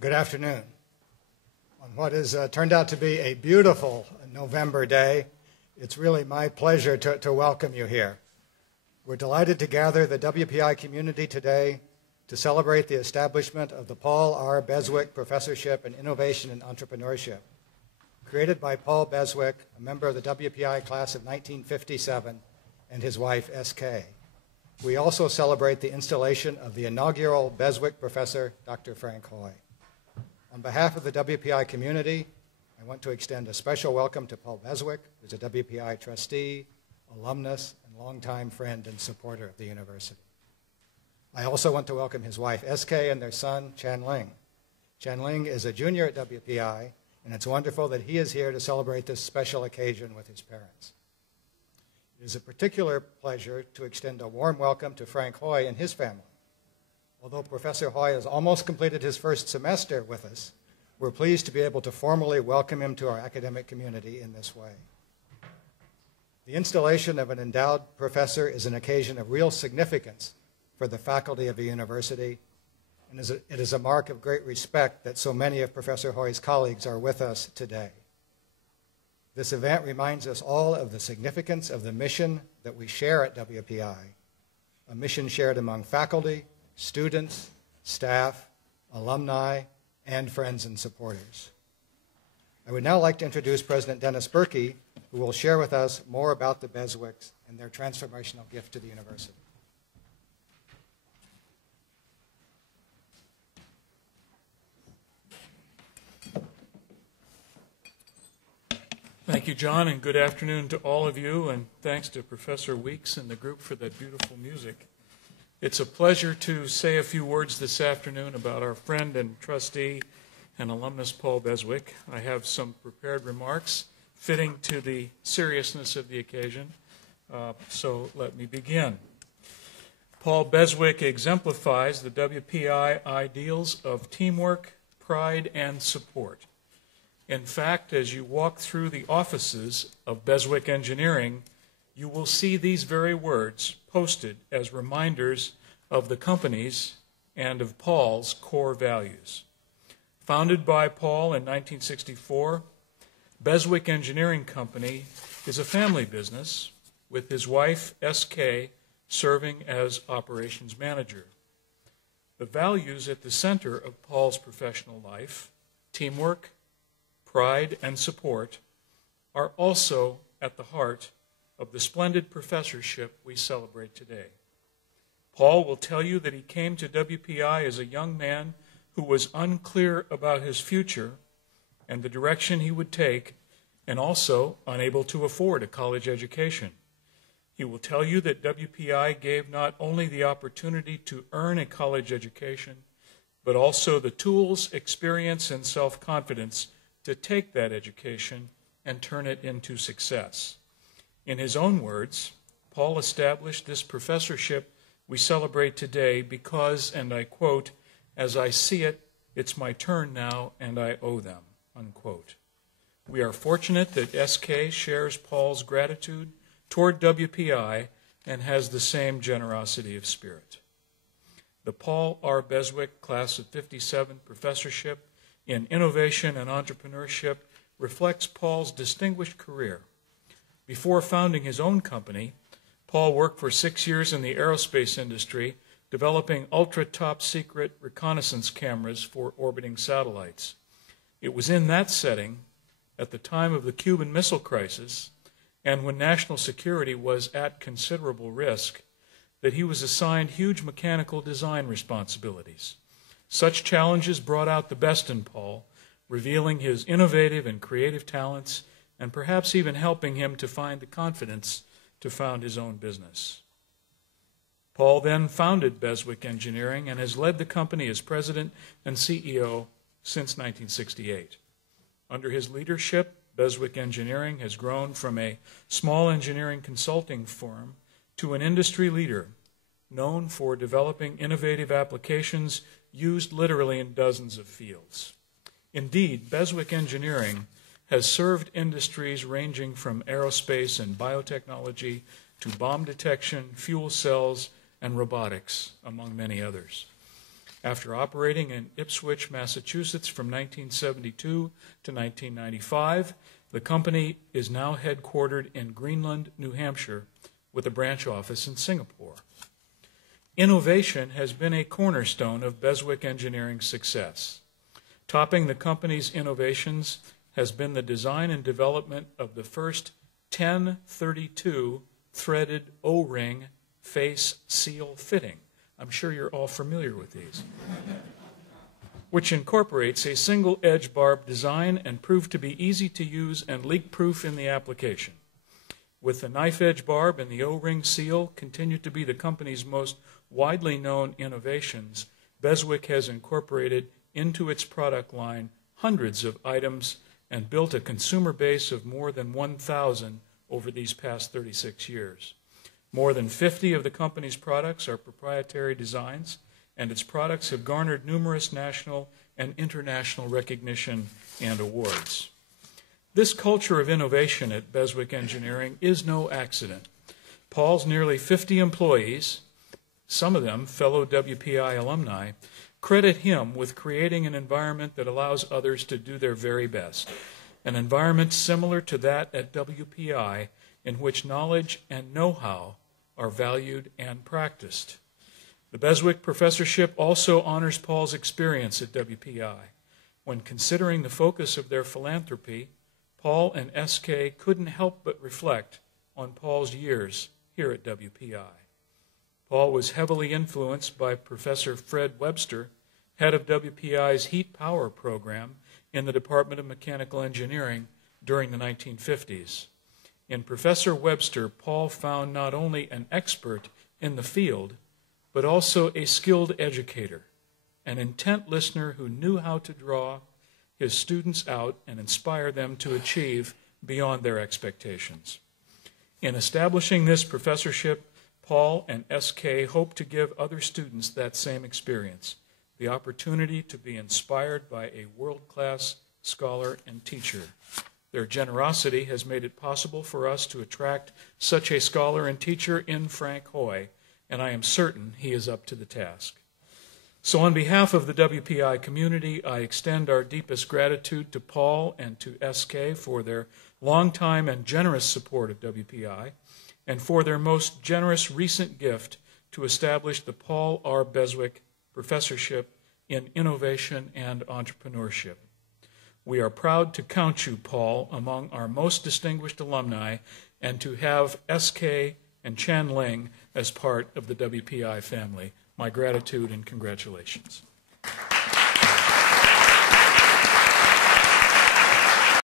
Good afternoon. On what has turned out to be a beautiful November day, it's really my pleasure to welcome you here. We're delighted to gather the WPI community today to celebrate the establishment of the Paul R. Beswick Professorship in Innovation and Entrepreneurship. Created by Paul Beswick, a member of the WPI class of 1957, and his wife, S.K. We also celebrate the installation of the inaugural Beswick professor, Dr. Frank Hoy. On behalf of the WPI community, I want to extend a special welcome to Paul Beswick, who's a WPI trustee, alumnus, and longtime friend and supporter of the university. I also want to welcome his wife, S.K., and their son, Chan Ling. Chan Ling is a junior at WPI, and it's wonderful that he is here to celebrate this special occasion with his parents. It is a particular pleasure to extend a warm welcome to Frank Hoy and his family. Although Professor Hoy has almost completed his first semester with us, we're pleased to be able to formally welcome him to our academic community in this way. The installation of an endowed professor is an occasion of real significance for the faculty of the university, and it is a mark of great respect that so many of Professor Hoy's colleagues are with us today. This event reminds us all of the significance of the mission that we share at WPI, a mission shared among faculty, students, staff, alumni, and friends and supporters. I would now like to introduce President Dennis Berkey, who will share with us more about the Beswicks and their transformational gift to the university. Thank you, John, and good afternoon to all of you, and thanks to Professor Weeks and the group for that beautiful music. It's a pleasure to say a few words this afternoon about our friend and trustee and alumnus Paul Beswick. I have some prepared remarks fitting to the seriousness of the occasion, so let me begin. Paul Beswick exemplifies the WPI ideals of teamwork, pride, and support. In fact, as you walk through the offices of Beswick Engineering, you will see these very words posted as reminders of the company's and of Paul's core values. Founded by Paul in 1964, Beswick Engineering Company is a family business with his wife, S.K., serving as operations manager. The values at the center of Paul's professional life, teamwork, pride, and support, are also at the heart of the splendid professorship we celebrate today. Paul will tell you that he came to WPI as a young man who was unclear about his future and the direction he would take, and also unable to afford a college education. He will tell you that WPI gave not only the opportunity to earn a college education, but also the tools, experience, and self-confidence to take that education and turn it into success. In his own words, Paul established this professorship we celebrate today because, and I quote, "As I see it, it's my turn now and I owe them," unquote. We are fortunate that SK shares Paul's gratitude toward WPI and has the same generosity of spirit. The Paul R. Beswick Class of '57 Professorship in Innovation and Entrepreneurship reflects Paul's distinguished career. Before founding his own company, Paul worked for 6 years in the aerospace industry, developing ultra-top-secret reconnaissance cameras for orbiting satellites. It was in that setting, at the time of the Cuban Missile Crisis, and when national security was at considerable risk, that he was assigned huge mechanical design responsibilities. Such challenges brought out the best in Paul, revealing his innovative and creative talents, and perhaps even helping him to find the confidence to found his own business. Paul then founded Beswick Engineering and has led the company as president and CEO since 1968. Under his leadership, Beswick Engineering has grown from a small engineering consulting firm to an industry leader known for developing innovative applications used literally in dozens of fields. Indeed, Beswick Engineering has served industries ranging from aerospace and biotechnology to bomb detection, fuel cells, and robotics, among many others. After operating in Ipswich, Massachusetts from 1972 to 1995, the company is now headquartered in Greenland, New Hampshire, with a branch office in Singapore. Innovation has been a cornerstone of Beswick Engineering's success. Topping the company's innovations has been the design and development of the first 1032 threaded O-ring face seal fitting. I'm sure you're all familiar with these. Which incorporates a single edge barb design and proved to be easy to use and leak-proof in the application. With the knife edge barb and the O-ring seal continue to be the company's most widely known innovations, Beswick has incorporated into its product line hundreds of items and built a consumer base of more than 1,000 over these past 36 years. More than 50 of the company's products are proprietary designs, and its products have garnered numerous national and international recognition and awards. This culture of innovation at Beswick Engineering is no accident. Paul's nearly 50 employees, some of them fellow WPI alumni, credit him with creating an environment that allows others to do their very best, an environment similar to that at WPI in which knowledge and know-how are valued and practiced. The Beswick Professorship also honors Paul's experience at WPI. When considering the focus of their philanthropy, Paul and SK couldn't help but reflect on Paul's years here at WPI. Paul was heavily influenced by Professor Fred Webster, head of WPI's Heat Power program in the Department of Mechanical Engineering during the 1950s. In Professor Webster, Paul found not only an expert in the field, but also a skilled educator, an intent listener who knew how to draw his students out and inspire them to achieve beyond their expectations. In establishing this professorship, Paul and SK hope to give other students that same experience, the opportunity to be inspired by a world-class scholar and teacher. Their generosity has made it possible for us to attract such a scholar and teacher in Frank Hoy, and I am certain he is up to the task. So on behalf of the WPI community, I extend our deepest gratitude to Paul and to SK for their longtime and generous support of WPI, and for their most generous recent gift to establish the Paul R. Beswick Professorship in Innovation and Entrepreneurship. We are proud to count you, Paul, among our most distinguished alumni, and to have SK and Chan Ling as part of the WPI family. My gratitude and congratulations.